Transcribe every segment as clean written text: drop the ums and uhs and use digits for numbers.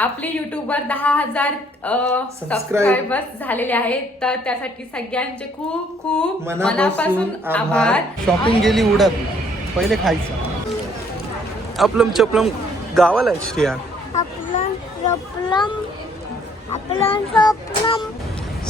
आपले युट्यूबवर 10,000 सबस्क्रायबर्स झालेले आहेत. तर त्यासाठी सगळ्यांचे खूप खूप मनापासून आभार. शॉपिंग गेली उडत, पहिले खायचं. आपलम चपलम गावाला आहे श्रिया.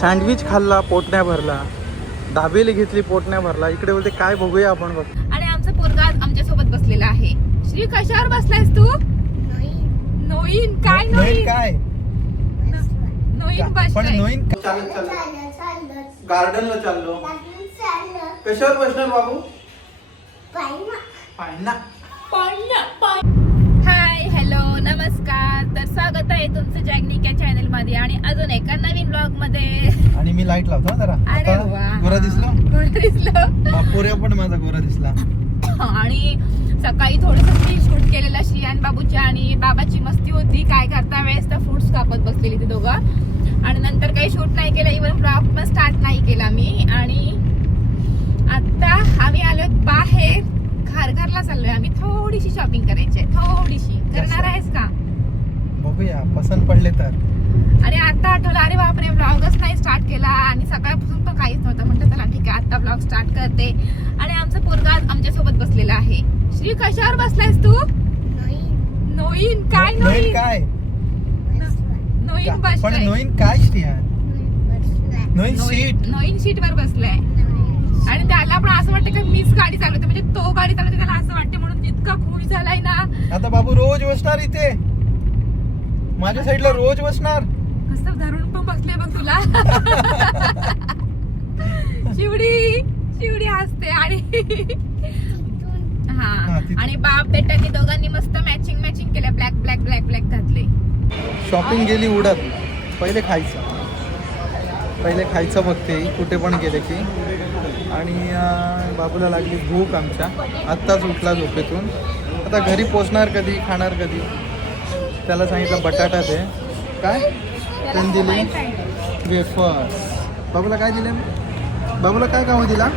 सँडविच खाल्ला, पोट नाही भरला. दाबेली घेतली, पोट नाही भरला. इकडे बोलते काय बघूया आपण बघ. आणि आमचा पोरगा आमच्या सोबत बसलेला आहे. श्री, कशावर बसलायस तू? नोईन काय? नोईन काय? नोईन बसलाय. नोईन चालत गार्डनला चाललो. कशावर बसणार बाबू? पायना. हाय, हॅलो, नमस्कार. तर स्वागत आहे तुमचं जॅग्निक या चॅनल मध्ये आणि अजून एका नवीन ब्लॉग मध्ये. आणि मी लाईट लावतो ना जरा. अरे वा, गोरा दिसलो. बापुऱ्या पण माझा गोरा दिसला. आणि सकाळी थोडंसं मी शूट केलेलं श्रियान बाबूच्या आणि बाबाची मस्ती होती. काय करता वेळेस तर फ्रुट्स कापत बसलेली ती दोघं. आणि नंतर काही शूट नाही केलं, इव्हन ब्लॉग पण स्टार्ट नाही केला मी. आणि आता आम्ही आलो बाहेर, घरला चाललोय आम्ही. थोडीशी शॉपिंग करायची आहे, थोडीशी. करणार आहेस का? बघूया, पसंत पडले तर. आणि आता आठवलं, अरे बापरे, ब्लॉगच नाही स्टार्ट केला आणि सकाळपासून पण काहीच नव्हतं. म्हटलं चला ठीक आहे, आता ब्लॉग स्टार्ट करते. आणि आमचं पोरगा आमच्या सोबत बसलेला आहे. श्री, कशावर बसलायस तू? नोईन काय? नोईन काय? नोईन पण बसलाय. नोईन काय श्रिया? नोईन सीट. नोईन सीट वर बसलाय. आणि त्याला पण असं वाटतं की मीच गाडी चालवते, म्हणजे तो गाडी चालवते, त्याला असं वाटतं. म्हणून इतका खुश झालाय ना. आता बाबू रोज बसणार इथे, माझ्या साईडला रोज बसणार. कसं धरून पण बसले बघ तुला. शिवडी हसते. आणि हा, आणि बाप बेटांनी दोघांनी मस्त मॅचिंग केलं. ब्लॅक घातले. शॉपिंग गेली उडत, पहिले खायचं बघते कुठे पण गेले की. आणि बाबूला लागली भूक आमच्या. आत्ताच उठला झोपेतून. आता घरी पोचणार कधी, खाणार कधी. त्याला सांगितलं बटाटा दे. काय पेन दिली? वेफर्स. बाबूला काय दिले? बाबूला काय कामं दिला?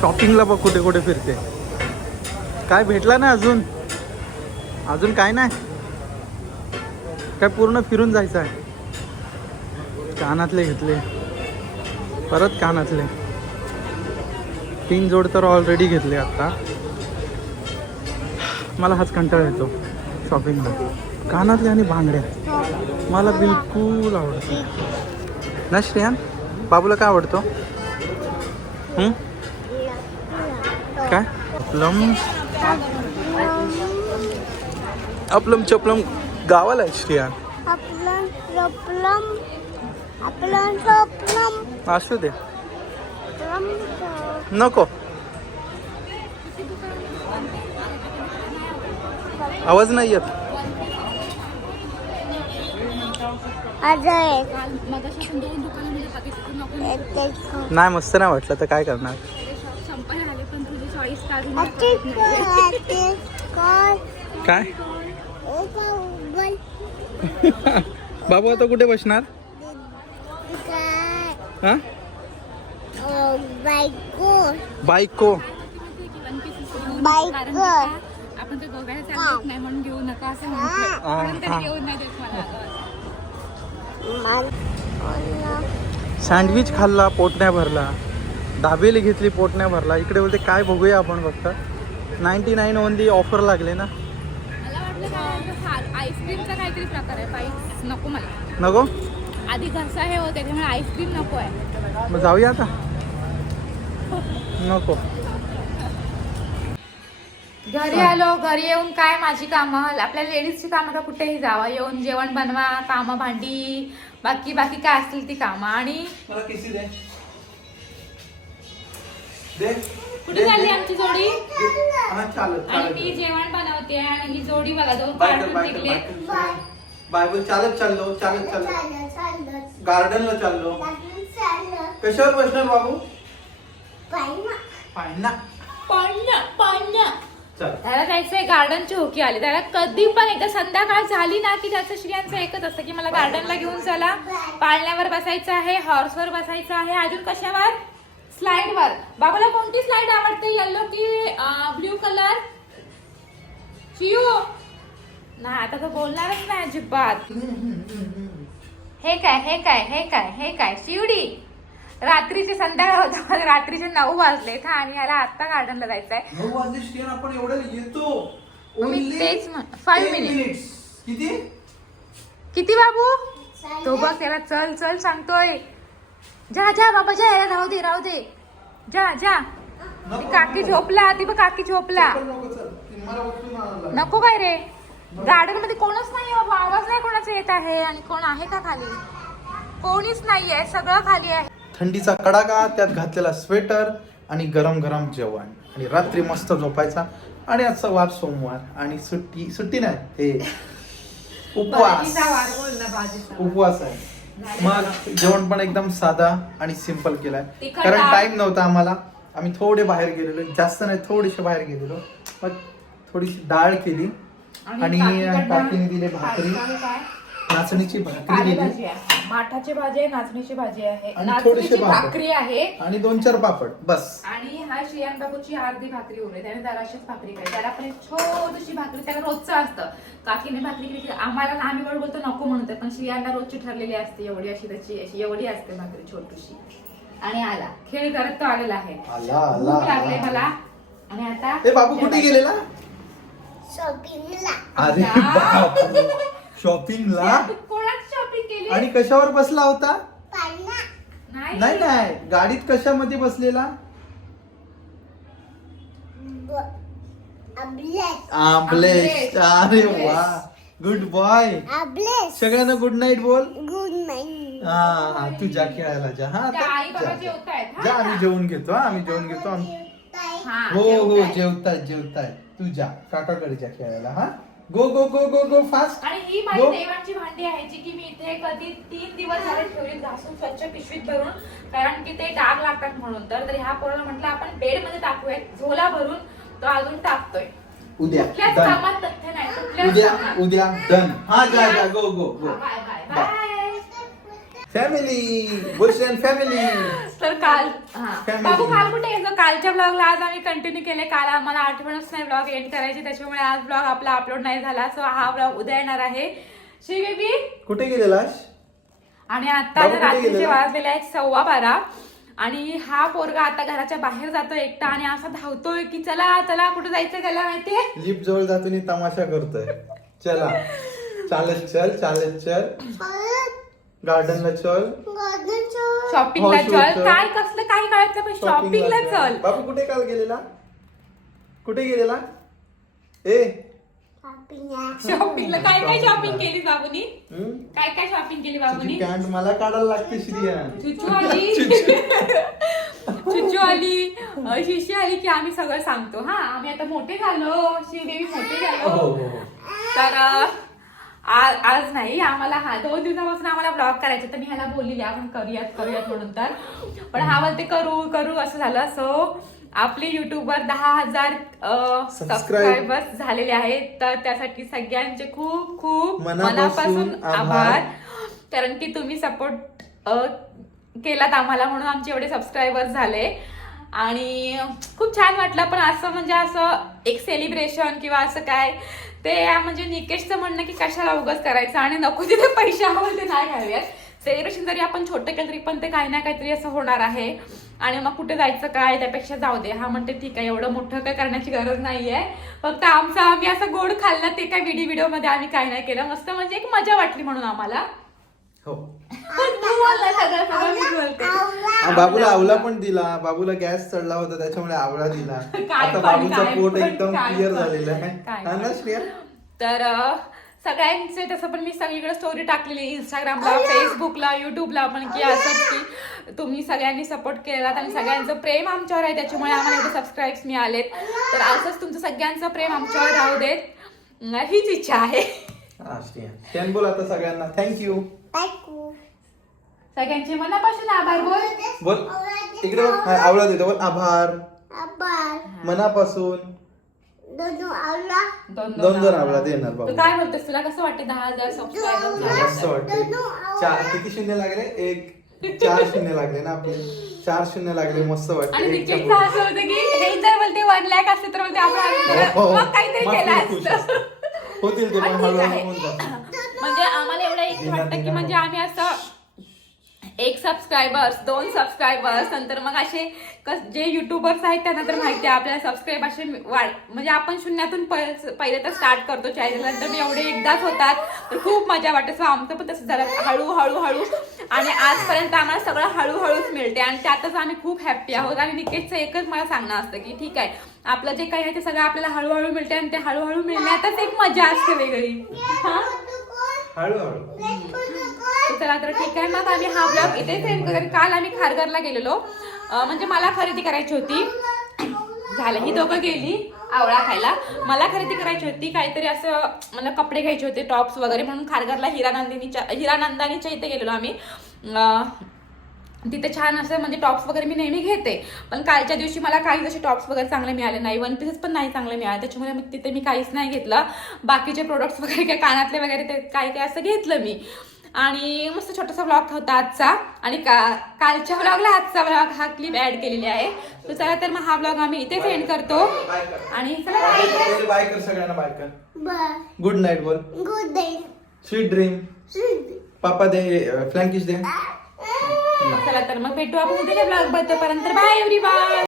शॉपिंगला बघ कुठे कुठे फिरते. काय भेटला नाही अजून काय नाही. काय पूर्ण फिरून जायचं आहे. कानातले घेतले, परत कानातले 3 जोड तर ऑलरेडी घेतले. आता मला हाच कंटाळा येतो शॉपिंगला. कानातले आणि बांगड्या मला बिलकुल आवडत नाही ना. श्रेयान, बाबूला काय आवडतो? काय? आपलम चपलम गावाला आहे श्रेयान. असू दे, नको. आवाज नाही येत. नाही, मस्त नाही वाटलं तर काय करणार. काय बाबू आता कुठे बसणार? हा, बाईको. आपण ते दोघांना चालत नाही म्हणून घेऊ नका असं म्हणतो. सँडविच खाल्ला, पोट नाही भरला. दाबेली घेतली, पोट नाही भरला. इकडे बोलते काय बघूया आपण फक्त. 99 ओनली ऑफर लागले ना. मला वाटलं आईस्क्रीमचा काहीतरी प्रकार आहे. पाईस नको मला. नको, आधी घसा हे होते त्यामुळे आईस्क्रीम नको आहे. मग जाऊया आता. नको. घरी आलो. घरी येऊन काय माझी कामं, आपल्या लेडीजची कामं का कुठेही जावा, येऊन जेवण बनवा, कामं, भांडी, बाकी काय असतील ती कामं. आणि मला किसी दे. कुठे झाली आमची जोडी? आणि मी जेवण बनवते आणि ही जोडी बघा, दोन कार्टून निघले. बायबल चालत चाललो. गार्डनला चाललो. कशावर बसणार बाबू? पायना. त्याला जायचंय गार्डनची होकी आली. त्याला कधी पण एकदा संध्याकाळ झाली ना की त्याचं श्रियांचं एकच असतं की मला गार्डनला घेऊन चला, पाळण्यावर बसायचं आहे, हॉर्सवर बसायचं आहे, अजून कशावर, स्लाइड वर बाबाला कोणती स्लाइड आवडते, येलो की ब्ल्यू कलर? चिऊ नाही, आता तर बोलणारच नाही अजिबात. हे काय हे काय हे काय हे काय शिवडी? रात्रीचे संध्याकाळ होता, रात्रीचे 9 वाजले आणि याला आता गार्डनला जायचंय. 9 वाजले आपण एवढ्याला येतो. मी तेच 5 मिनिट. किती बाबू? तो बघ त्याला चल चल सांगतोय. जा जा बाबा जा, याला राहू दे जा जा. ती काकी झोपला, ती बघ काकी झोपला. नको काय रे, गार्डन मध्ये कोणच नाही बाबा, आवाज नाही कोणाचा येत आहे. आणि कोण आहे का खाली? कोणीच नाहीये, सगळं खाली आहे. थंडीचा कडाका, त्यात घातलेला स्वेटर आणि गरम गरम जेवण आणि रात्री मस्त झोपायचा. आणि आजचा वार सोमवार आणि सुट्टी नाही, हे उपवास आहे. मग जेवण पण एकदम साधा आणि सिंपल केलाय, कारण टाइम नव्हता आम्हाला. आम्ही थोडे बाहेर गेलेलो, जास्त नाही, थोडेसे बाहेर गेलेलो. मग थोडीशी डाळ केली आणि काकीने दिले भाकरी, नाचणीची भाकरी दिली, माठाची भाजी आहे, नाचणीची भाजी आहे, आणि थोडीशी भाकरी आहे आणि 2-4 पापड बस. आणि हा श्रियान बाबूची अर्धी भाकरी उरली, त्याने जराशीच भाकरी खाल्ली. त्याला पण एक छोटीशी भाकरी, त्याला रोजचं असतं. काकीने भाकरी केली की आम्हाला आम्ही वर बोलतो नको म्हणतो, पण श्रियांना रोजची ठरलेली असते एवढी, अशी त्याची अशी एवढी असते भाकरी छोटीशी. आणि आला खेळ करत तो आलेला आहे. भूक लागले मला. आणि आता ए बाबू कुठे गेलेला? शॉपिंगला. अरे शॉपिंगला? कोणाची शॉपिंग केली? आणि कशावर बसला होता? नाही नाही, गाडीत कशामध्ये बसलेला? आंबलेस. अरे वा, गुड बॉय. सगळ्यांना गुड नाईट बोल. Good night. हा तू जा खेळायला जा. हा आई बाबा जेवतायत. जा, आम्ही जेवून घेतो. आम्ही जेवून घेतो. हो जेवताय. तू जा काकाकडे जा खेळायला. हा गो गो गो गो गो फास्ट. आणि ही माझी देवांची भांडी आहे जी की मी इथे कधी 3 दिवस झाले ठेवली घासून स्वच्छ पिशवीत भरून, कारण की ते डाग लागतात म्हणून. तर ह्या पोराला म्हटलं आपण बेड मध्ये टाकूया, झोला भरून तो अजून टाकतोय. उद्या कुठल्याच कामात तथ्य नाही, कुठल्याच उद्या डन. हा जा go go go. Bye bye. Family Gulshan family. तर काल Family. बाबू काल कुठे गेलो? कालच्या ब्लॉगला आज आम्ही कंटिन्यू केले. काल आम्हाला आठवणच नाही ब्लॉग एंड करायची, त्याच्यामुळे आज ब्लॉग आपला अपलोड नाही झाला. सो हा ब्लॉग उद्या येणार आहे. श्री बेबी कुठे गेलेलास? आणि आता बाबू कुठे रात्रीचे गेलेला? वाजलेले आहेत 12:15. आणि हा पोरगा आता घराच्या बाहेर जातो एकटा आणि असा धावतोय की चला चला कुठे जायचं त्याला माहितीये. लिफ्ट जवळ जातो आणि तमाशा करतोय. चला चालत चल गार्डनला चल, शॉपिंगला हो, चल. चल. काय कसलं काही कळत पण शॉपिंगला चल. बाबू कुठे काल गेलेला? कुठे गेलेला? ए शॉपिंगला काय काय शॉपिंग केली बाबूनी? हम्म? काय शॉपिंग केली बाबूनी? तुझी पॅन्ट मला काढायला लागते श्रिया. चुचू आली शिशी आली की आम्ही सगळं सांगतो. हा आम्ही आता मोठे झालो, श्रीदेवी मोठे झालो. तर आज नाही आम्हाला 2 दिवसापासून आम्हाला ब्लॉग करायचे, तर मी ह्याला बोललेली आपण करूयात म्हणून. तर पण हा बोलते करू असं झालं. सो आपले युट्यूबवर 10,000 सबस्क्रायबर्स झालेले आहेत. तर त्यासाठी सगळ्यांचे खूप खूप मनापासून आभार, कारण की तुम्ही सपोर्ट केलात आम्हाला म्हणून आमचे एवढे सबस्क्रायबर्स झाले. आणि खूप छान वाटलं. पण असं म्हणजे असं एक सेलिब्रेशन किंवा असं काय ते म्हणजे निकेशचं म्हणणं की कशाला उगाच करायचं आणि नको तिथे पैसे हवं ते नाही घ्यावेत. सेलिब्रेशन जरी आपण छोटं केलं तरी पण ते काही ना काहीतरी असं होणार आहे. आणि मग कुठे जायचं काय त्यापेक्षा जाऊ दे. हा म्हणते ठीक आहे, एवढं मोठं काय करण्याची गरज नाहीये, फक्त आम्ही असं गोड खाल्लं ते काय व्हिडिओ मध्ये आम्ही काय नाही केलं. मस्त म्हणजे एक मजा वाटली म्हणून आम्हाला. हो बाबूला आवळा पण दिला. बाबूला गॅस चढला होता त्याच्यामुळे आवळा दिला. आता बाबूचा पोट एकदम क्लिअर झालेला आहे श्रेया. तर सगळ्यांचे तसं पण मी सगळीकडे स्टोरी टाकलेली इंस्टाग्रामला, फेसबुकला, युट्यूबला पण की असंच की तुम्ही सगळ्यांनी सपोर्ट केला आणि सगळ्यांचं प्रेम आमच्यावर आहे, त्याच्यामुळे आम्हाला एवढे सबस्क्राईब्स मिळालेत. तर असंच तुमचं सगळ्यांचं प्रेम आमच्यावर राहू देत हीच इच्छा आहे. बोल आता सगळ्यांना थँक्यू. सगळ्यांचे मनापासून आभार बोल. इकडे आवळा देतो बोल. आभार मनापासून. 2 आवळा देणार बाबा. काय बोलतोस, तुला कसं वाटतं 10,000 सबस्क्रायबर मस्त वाटतं. किती शून्य लागले? 1 4 शून्य लागले ना आपले, 4 शून्य लागले, मस्त वाटतं. आणि एकच्या तिकीटचं पुढे. असं होतं की हे जर बोलते 1 लाख असते तर बोलते आपण हो, मग काहीतरी मग केलं खूप खुश असतं. असतं. होतील ते पण पण ठीक हळूहळू आहे. होऊन जातील. म्हणजे आम्हाला एवढं एक वाटतं की म्हणजे आम्ही असं 1 सबस्क्रायबर्स 2 सबस्क्रायबर्स नंतर मग असे जे युट्यूबर्स आहेत त्यांना तर माहिती आहे आपल्याला सबस्क्राईब असे म्हणजे आपण शून्यातून पहिले तर स्टार्ट करतो चॅनल, नंतर मी एवढे एकदाच होतात तर खूप मजा वाटते. सो आमचं पण तसं झालं हळूहळू आणि आजपर्यंत आम्हाला सगळं हळूहळूच मिळते आणि त्यातच आम्ही खूप हॅप्पी आहोत. आणि निकेशचं एकच मला सांगणं असतं की ठीक आहे आपलं जे काही आहे ते सगळं आपल्याला हळूहळू मिळते आणि ते हळूहळू मिळण्यातच एक मजा असते वेगळी. हा हळूहळू. चला तर ठीक आहे, मग आम्ही हा ब्लॉग इथेच एंड करू. काल आम्ही खारघरला गेलेलो, म्हणजे मला खरेदी करायची होती. झालं ही दोघं गेली आवळा खायला. मला खरेदी करायची होती काहीतरी असं, मला कपडे घ्यायचे होते टॉप्स वगैरे, म्हणून खारघरला हिरानंदानीच्या इथे गेलेलो आम्ही. तिथे छान असं म्हणजे टॉप्स वगैरे मी नेहमी घेते, पण कालच्या दिवशी मला काही जसे टॉप्स वगैरे चांगले मिळाले नाही, 1 पीसेस पण नाही चांगले मिळाले, त्याच्यामुळे मग तिथे मी काहीच नाही घेतलं. बाकीचे प्रोडक्ट्स वगैरे काय कानातले वगैरे ते काय काय असं घेतलं मी. आणि मस्त छोटासा ब्लॉग होता आजचा. आणि कालच्या ब्लॉगला आजचा ब्लॉग हा क्लिप ऍड केलेली आहे. तर चला तर मग हा ब्लॉग आम्ही इथेच एंड करतो. आणि चला बाय कर सगळ्यांना, बाय कर. Bye. गुड नाईट बोल. Good day. Sweet dream. पापा दे, फ्लँकिश दे. चला तर मग भेटू आपण उद्याच्या ब्लॉग बघतोपर्यंत. Bye everyone.